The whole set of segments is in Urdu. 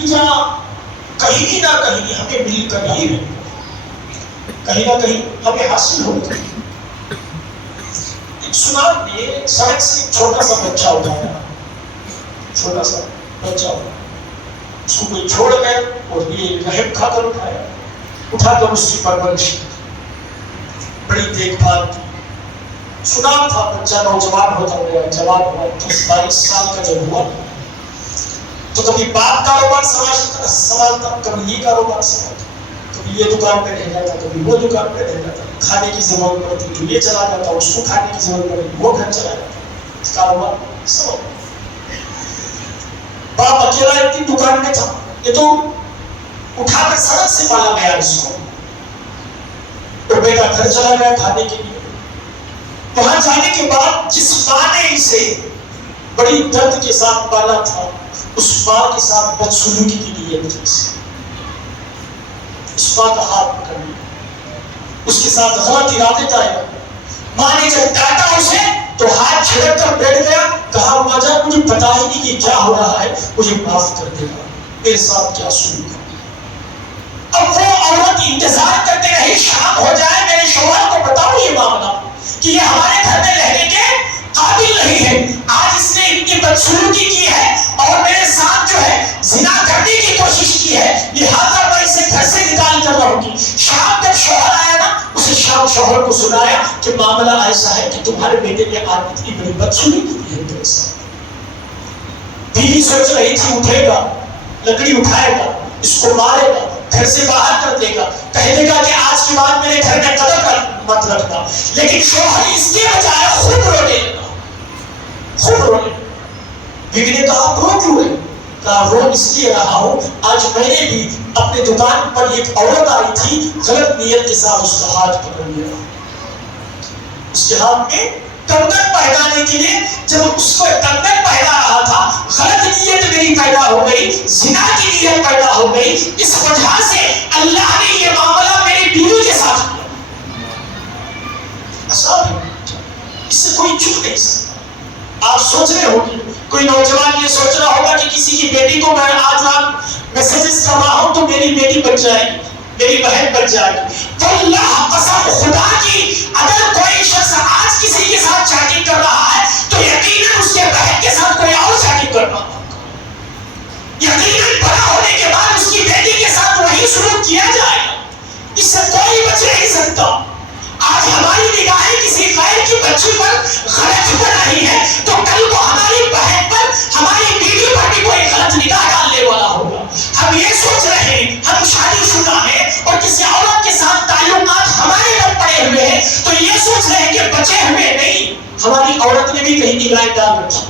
کہیں نہ کہیں ہمیں مل کر ہی کہیں نہ کہیں ہمیں حاصل ہو گئی. ایک سنان نے سڑک سے ایک چھوٹا سا بچہ اٹھایا, چھوٹا سا بچہ اس کو کوئی چھوڑ گئے اور یہ رحم کھا کر اٹھایا, اٹھا کر اس کی پرورش بڑی دیکھ بھال کی. سنا تھا بچہ نوجوان ہوتا گیا, جوان ہوا, 22 سال کا جب ہوا تو کبھی باپ کاروبار سنبھالتا, کبھی یہ کاروبار سنبھالتا, کبھی یہ دکان پہ رہ جاتا, کبھی وہ دکان پہ رہ جاتا, کھانے کی ضرورت پڑتی تو یہ چلا جاتا, اس کو کھانے کی ضرورت پڑتی وہ گھر چلا جاتا, کاروبار سنبھالتا. باپ اکیلا اتنی دکان میں تھا, یہ تو اٹھا کر سڑک سے پالا گیا اس کو, اور بیٹا گھر چلا گیا کھانے کے لیے. وہاں جانے کے بعد جس ماں نے اسے بڑی درد کے ساتھ پالا تھا, اس ماں کے ساتھ بدسلوکی کی نیت تھی, اس ماں کا ہاتھ پکڑ لیا, اس کے ساتھ غلط ارادے کا ہے. ماں نے جب ڈانٹا اسے تو ہاتھ چھڑک کر بیٹھ گیا, کہا ماں جان مجھے پتا ہی نہیں کہ کیا ہو رہا ہے, مجھے معاف کر دے گا, میرے ساتھ کیا سلوک ہے. اب وہ عورت انتظار کرتے رہی شام ہو جائے, میرے شوہر کو بتاؤ یہ معاملہ کہ یہ ہمارے گھر میں رہنے کے قابل نہیں ہے, آج اس نے اتنی بدسلوکی کی ہے اور میرے ساتھ جو ہے زنا کرنے کی کوشش کی ہے, لہذا میں اسے گھر سے نکال کر رہوں گی. شام جب شوہر آیا نا, اسے شام شوہر کو سنایا کہ معاملہ ایسا ہے کہ تمہارے بیٹے نے آج اتنی بڑی بدسلوکی کی ہے تیرے ساتھ. بیوی سوچ رہی تھی اٹھے گا, لکڑی اٹھائے گا, اس کو مارے گا, گھر سے باہر کر دے گا, کہہ دے گا کہ آج کے بعد میرے گھر میں قدم مت رکھنا. لیکن شوہر اس کے بجائے خود رونے لگا, خود رونے. بیوی نے کہا رو کیوں ہے؟ کہا رو اس لیے رہا ہوں, آج میں نے بھی اپنے دکان پر ایک عورت آئی تھی, غلط نیت کے ساتھ اس کا ہاتھ پکڑ لیا. اس کے ہاتھ میں کنگن پہنانے کے لیے, جب اس کو کنگن پہنا رہا تھا, غلط نیت میری پیدا ہو گئی, زنا کی نیت پیدا ہو گئی. اس وجہ سے اللہ نے یہ معاملہ میری بیوی کے ساتھ کیا. آسان ہے, اس سے کوئی چھپ نہیں سکتا. آپ سوچ رہے ہوگی, کوئی نوجوان یہ سوچ رہا ہوگا کہ کسی کی بیٹی کو میں آج میسیجز کر رہا ہوں تو میری بیٹی بن جائے گی, میری بہن بن جائے گی. تو اللہ قسم خدا کی, اگر کوئی شخص آج کسی کے ساتھ چیٹنگ کر رہا ہے تو یقیناً اس کے بہن کے ساتھ کوئی اور چیٹنگ کر رہا ہوگا. یقیناً بڑا ہونے کے بعد اس کی بیٹی کے ساتھ وہی سلوک کیا جائے گا. اس سے کوئی بچ نہیں سکتا. آج ہماری نگاہیں کسی غیر کی بچی پر غلط ہو رہی ہے تو کل کو ہماری بہن پر, ہماری بیوی پر بھی کوئی غلط نگاہ ڈالنے والا ہوگا. ہم یہ سوچ رہے ہیں ہم شادی شدہ ہیں اور کسی عورت کے ساتھ تعلقات ہمارے پر پڑے ہوئے ہیں تو یہ سوچ رہے ہیں کہ بچے ہوئے نہیں, ہماری عورت نے بھی کہیں نگاہیں ڈال رکھی.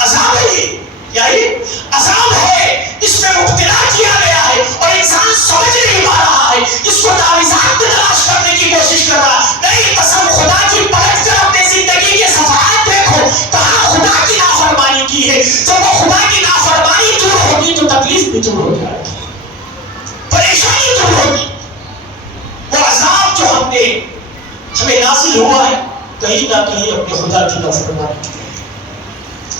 عذاب ہے یہ عذاب ہے, اس میں مبتلا کیا گیا ہے اور انسان سمجھ نہیں پا رہا ہے, اس کو تعویذات تلاش کرنے کی کوشش کر رہا ہے. نہیں, قسم خدا کی پلٹ کر اپنے زندگی کے صفحات دیکھو, کہاں خدا کی نافرمانی کی ہے. جب وہ خدا کی نافرمانی دور ہوگی تو تکلیف بھی دور ہو جائے گی, پریشانی دور ہوگی. وہ عذاب جو ہمیں نازل ہوا ہے, کہیں نہ کہیں اپنے خدا کی نافرمانی کی.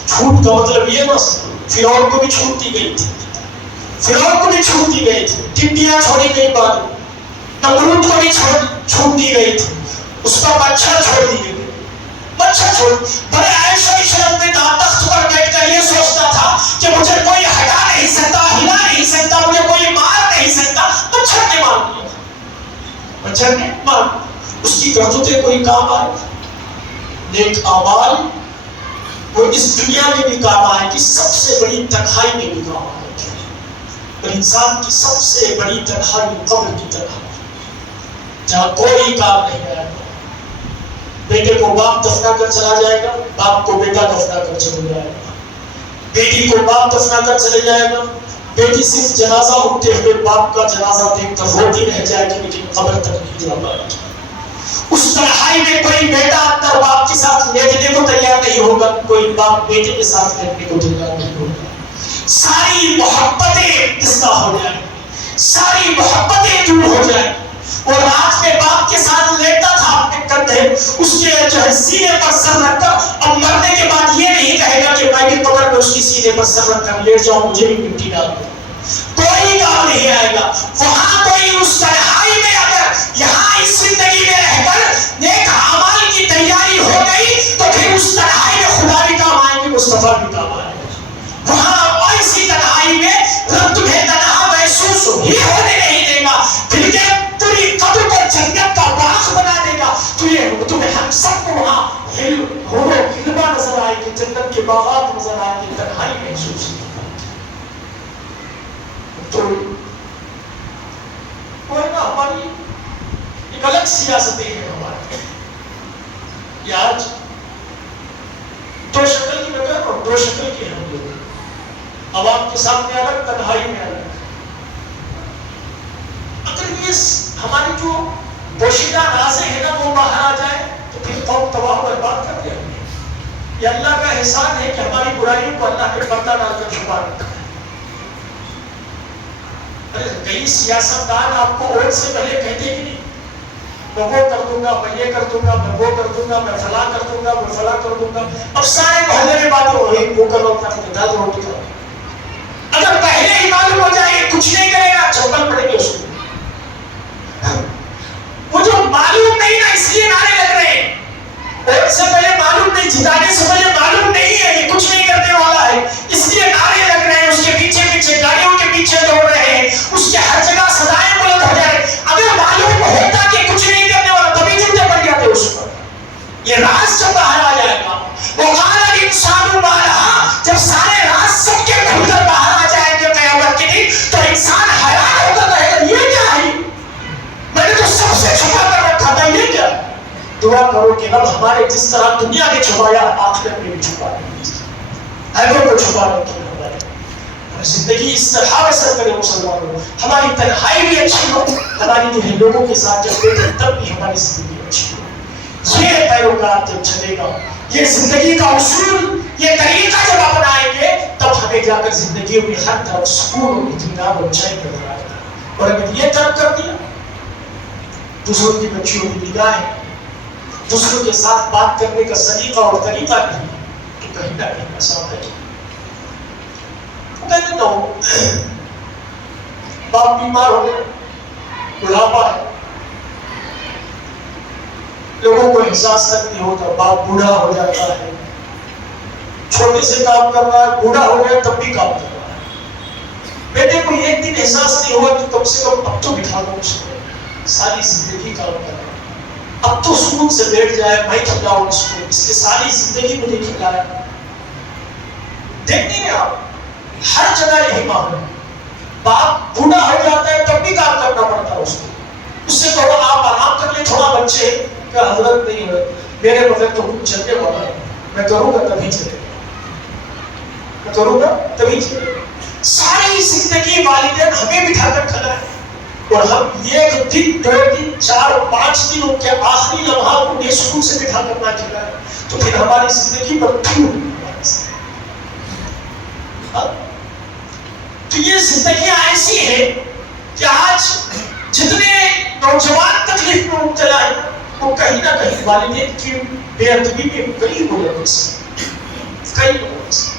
چھوٹ کا مطلب یہ نہ سمجھو, فرعون کو بھی چھوٹ دی گئی تھی, فرعون کو بھی چھوٹ دی گئی تھی, ٹڈیاں چھوڑی گئی بات, نمرود کو بھی چھوٹ دی گئی تھی, اس کا مچھر چھوڑ دی گئی, مچھر چھوڑ. بڑے عیش و عشرت میں تخت پر بیٹھ کر یہ سوچتا تھا کہ مجھے کوئی ہٹا نہیں سکتا, ہلا نہیں سکتا, مجھے کوئی مار نہیں سکتا. مچھر نے مار دیا, مچھر نے مار. اس کی کرتوتیں کوئی کام آئے, نیک اعمال وہ اس دنیا میں بھی کام آئے گی, سب سے بڑی تنہائی میں بھی کام آئے گی. اور انسان کی سب سے بڑی تنہائی قبر کی تنہائی, جہاں کوئی کام نہیں آئے گا. بیٹے کو باپ دفنا کر چلا جائے گا, باپ کو بیٹا دفنا کر چلا جائے گا, بیٹی کو باپ دفنا کر چلے جائے گا, بیٹی صرف جنازہ اٹھتے ہوئے باپ کا جنازہ دیکھ کر روتی رہ جائے گی, لیکن قبر تک نہیں جا پائے گی. اس تنہائی میں کوئی بیٹا اندر باپ کے ساتھ لیٹنے کو تیار نہیں ہوگا, کوئی باپ بیٹے کے ساتھ لیٹنے کو تیار نہیں ہوگا. ساری محبتیں اصلاح ہو جائیں, ساری محبتیں دور ہو جائیں. اور رات میں باپ کے ساتھ لیٹتا تھا, اپنے کندھے اس کے جو ہے سینے پر سر رکھ کر اب مرنے کے بعد یہ نہیں کہے گا کہ میں بھی قبر میں اس کی سینے پر سر رکھ کر لیٹ جاؤں مجھے بھی مٹی ڈال دو. کوئی کام نہیں آئے گا. وہاں کوئی اس تنہائی میں اگر یہاں اس زندگی میں رہ کر نیک اعمال کی تیاری ہو گئی تو پھر اس تنہائی میں خدا بھی کام آئے گی, مصطفیٰ بھی کام آئے گا. وہاں ایسی تنہائی میں رب تمہیں تنہا محسوس ہی ہونے نہیں دے گا, بلکہ تیری قبر کو جنت کا باغ بنا دے گا. تمہیں ہم سب کو وہاں ہلوا نظر آئے گی, جنت کے باغات نظر آئے گی, تنہائی محسوس ہوگی. تو وہ ہے نا ہماری ایک الگ سیاستیں ہیں ہمارے. یہ آج دو شکل کی نظر اور دو شکل کی ہم لوگ, عوام کے سامنے الگ, تنہائی میں الگ. اگر یہ ہماری جو پوشیدہ رازیں ہیں نا وہ باہر آ جائے تو پھر قوم تباہ و برباد کر دے. یہ اللہ کا احسان ہے کہ ہماری برائیوں کو اللہ نے پردہ ڈال کر چھپا رکھا ہے. کئی سیاستدان آپ کو ووٹ سے پہلے کہتے کہ نہیں میں وہ کر دوں گا, میں یہ کر دوں گا, میں وہ کر دوں گا, میں فلاں کر دوں گا, میں فلاں کر دوں گا. اب سارے محلے میں باتیں ہو رہی, وہ کرو اپنا داد روٹی کھاؤ. اگر پہلے ہی معلوم ہو جائے کچھ نہیں کرے گا, چپل پڑے گی اس کو. وہ جو معلوم نہیں نا اس لیے نعرے لگ رہے ہیں, ووٹ سے پہلے معلوم نہیں, جتانے سے پہلے معلوم نہیں ہے یہ کچھ نہیں کرنے والا ہے, اس لیے نعرے لگ رہے ہیں, اس کے پیچھے پیچھے گاڑیوں کے پیچھے دوڑ رہے ہیں, اس کے ہر جگہ صدائیں بلند ہو جائے. اگر معلوم ہوتا کہ کچھ نہیں کرنے والا تبھی چمٹے پڑ جاتے اس پر. یہ راز جب باہر آ جائے گا, وہ قال الانسان ما لہا, جب سارے راز سب کے کھل کر باہر آ جائیں گے قیامت کے دن تو انسان حیران ہو کر کہے گا یہ کیا ہے, میں نے تو سب سے چھپا کر رکھا تھا, یہ کیا. دعا کرو کہ رب ہمارے جس طرح دنیا میں چھپایا آخرت میں بھی چھپا رکھے, عیبوں کو چھپا رکھے ہمارے, زندگی اس طرح بسر کرے مسلمانوں. ہماری تنہائی بھی اچھی ہو, ہماری جو ہے لوگوں کے ساتھ جب بیٹھے تب بھی ہماری زندگی اچھی ہو. یہ پیروکار جب چلے گا, یہ زندگی کا اصول, یہ طریقہ جب اپنائیں گے تب ہمیں جا کر زندگی میں ہر طرف سکون اور اطمینان اور چین نظر آئے گا. اور اگر یہ ترک کر دیا, دوسروں کی بچیوں کی نگاہیں, دوسروں کے ساتھ بات کرنے کا سلیقہ اور طریقہ نہیں, تو کہیں نہ کہیں ایسا ہے. وہ کہتے نہ باپ بیمار ہو گئے, بڑھاپا ہے, لوگوں کو احساس تک نہیں ہوتا, باپ بوڑھا ہو جاتا ہے, چھوٹے سے کام کر رہا ہے, بوڑھا ہو گیا تب بھی کام کر رہا ہے. بیٹے کو ایک دن احساس نہیں ہوا کہ کم سے کم اب تو بٹھا دو اس کو, ساری زندگی کام کر رہا ہے, اب تو سکون سے بیٹھ جائے, میں کھلاؤں اس کو, اس کے ساری زندگی مجھے کھلایا. دیکھ نہیں رہے آپ, ہر جگہ یہی ماحول ہے. باپ بوڑھا ہو جاتا ہے تب بھی کام کرنا پڑتا ہے اس کو. اس سے کہو آپ آرام کر لیں تھوڑا, بچے کہ حضرت نہیں ہے, میرے بغیر تو کچھ چلنے والا ہے, میں کروں گا تبھی چلے گا, میں کروں گا تبھی چلے گا. ساری زندگی والدین ہمیں بٹھا کر کھلائے, اور ہم ایک دن, 2 دن, 4, 5 دن ان کے آخری لمحات کو بے سکون سے بٹھا کر نہ کھلائے تو پھر ہماری زندگی پر کیوں تو یہ زندگیاں ایسی ہے کہ آج جتنے نوجوان تکلیف میں مبتلا ہے وہ کہیں نہ کہیں والدین کی بے ادبی میں کئی لوگوں سے, کئی لوگوں سے.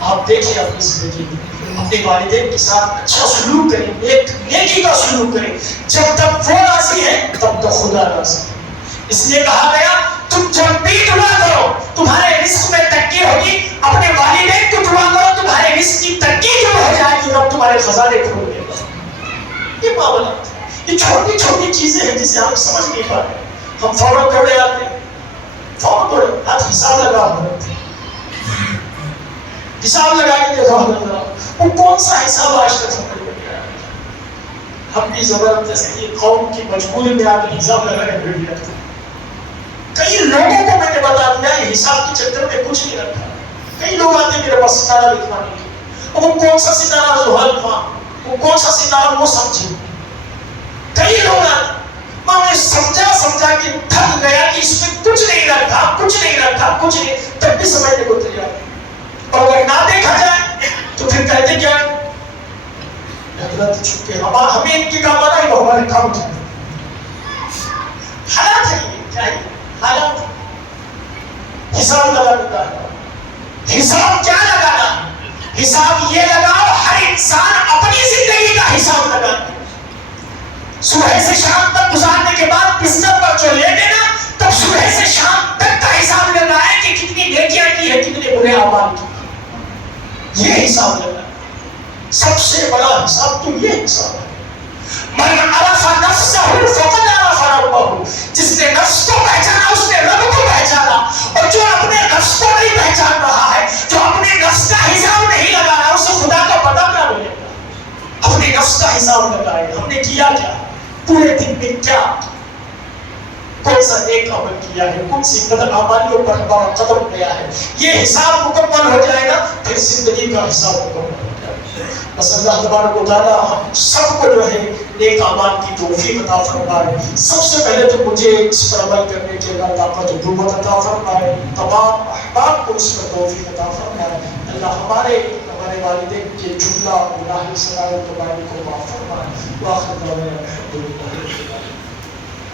آپ دیکھیں اپنی زندگی میں اپنے والدین کے ساتھ اچھا سلوک کریں, نیکی کا سلوک کریں. جب تک وہ راضی ہے تب تک خدا راضی ہے. اس لیے کہا گیا تم جب بھی دعا کرو تمہارے رزق میں ترقی ہوگی, اپنے والدین کو دعا کرو تمہارے رزق کی ترقی جو ہو جائے گی, رب تمہارے خزانے کھول دے گا. یہ معاملات, یہ چھوٹی چھوٹی چیزیں ہیں جسے ہم سمجھ نہیں پا رہے. ہم فوراً دوڑے آتے ہیں, فوراً دوڑے, ہاتھ حساب لگا ہوا ہے, حساب لگا کے دیکھا ہوگا وہ کون سا حساب آج تک ہم نے لگایا. ہم بھی زبردستی قوم کی مجبوری میں آ کے حساب لگا کے بیٹھ جاتے ہیں. کئی لوگوں کو میں نے بتا دیا یہ حساب کے چکر میں کچھ نہیں رکھا. کئی لوگ آتے میرے پاس ستارہ لکھوانے کے لیے, وہ کون سا ستارہ زحل تھا, وہ کون سا ستارہ وہ سمجھے. کئی لوگ آتے, میں انہیں سمجھا کہ تھک گیا کہ اس میں کچھ نہیں رکھا, کچھ نہیں رکھا, کچھ نہیں, تب بھی سمجھنے کو تیار. اور اگر نہ دیکھا جائے تو پھر کہتے کیا حضرت چھپ کے ہمیں ان کے کام آنا ہی وہ ہمارے کام تھے. حالات ہے یہ، کیا ہے حالات؟ حساب لگانے کا ہے۔ حساب کیا لگانا؟ حساب یہ لگاؤ ہر انسان اپنی زندگی کا حساب لگا، صبح سے شام تک گزارنے کے بعد بستر پر جو لیٹے نا، تب صبح سے شام تک کا حساب لگائے کہ کتنی نیکیاں کی ہے، کتنے برے اعمال کی، یہ حساب لگا۔ سب سے بڑا حساب تو یہ حساب ہے۔ من عرف نفسہ فقد عرف ربہ، جس نے نفس کو پہچانا اس نے رب کو پہچانا، اور جو اپنے نفس کو نہیں پہچان رہا ہے، جو اپنے نفس کا حساب نہیں لگا رہا، اسے خدا کا پتہ کیا ملے گا؟ اپنے نفس کا حساب لگائے، ہم نے کیا کیا پورے دن میں، کیا کون سا نیک عمل کیا ہے، کون سی بدعمالیوں پر ہمارا قدم گیا ہے، یہ حساب مکمل ہو جائے گا، پھر زندگی کا حساب مکمل ہو جائے گا۔ بس اللہ تبارک و تعالیٰ ہم سب کو جو ہے نیک اعمال کی توفیق عطا فرمائے۔ سب سے پہلے تو مجھے اس پر عمل کرنے کے اللہ طاقت و قوت عطا فرمائے، تمام احباب کو اس پر توفیق عطا فرمائے۔ اللہ ہمارے والدین کے جملہ گناہ صغائر و کبائر کو معاف فرمائے۔ وآخر دعوانا الحمدللہ۔